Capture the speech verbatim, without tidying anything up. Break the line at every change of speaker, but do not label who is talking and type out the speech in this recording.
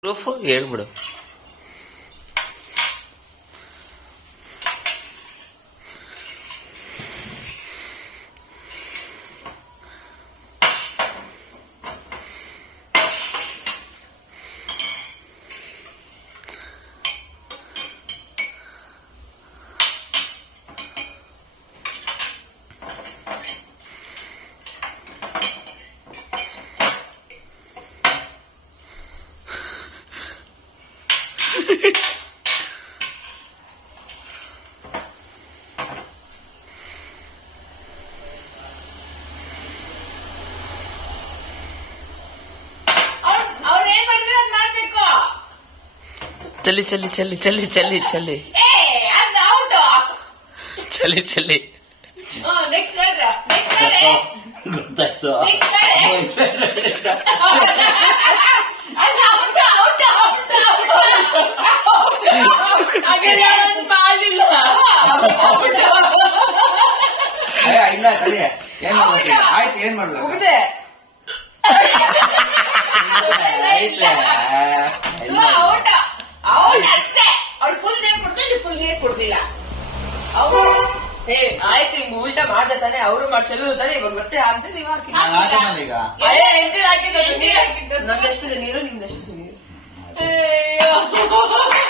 Proof ಹೇಳ್ಬಿಡು. ಚಲಿ ಚಲಿ ಚಲಿ ಚಲಿ ಚಲಿ ಚಲಿ ಚಲಿ ಚಲಿ
ಗೊತ್ತಾಯ್ತು. ಇಲ್ಲ ಕಲಿ ಏನ್ ಮಾಡ್ಬೇಕು ಆಯ್ತು ಏನ್ ಮಾಡ್ಬೇಕು
ಆಯ್ತು ಹಿಂಗ್ ಉಲ್ಟಾ ಮಾಡ್ದೆ ತಾನೆ ಅವರು ಮಾಡಿ ಚಲೋ ತಾನೆ ಇವಾಗ ಮತ್ತೆ ಆಗ್ತದೆ ನೀವ್ ಹಾಕಿ
ಈಗ
ಹಾಕಿದ್ದು ನಂದೆಷ್ಟಿದೆ ನೀರು ನಿಮ್ದೆಷ್ಟಿದೆ ನೀರು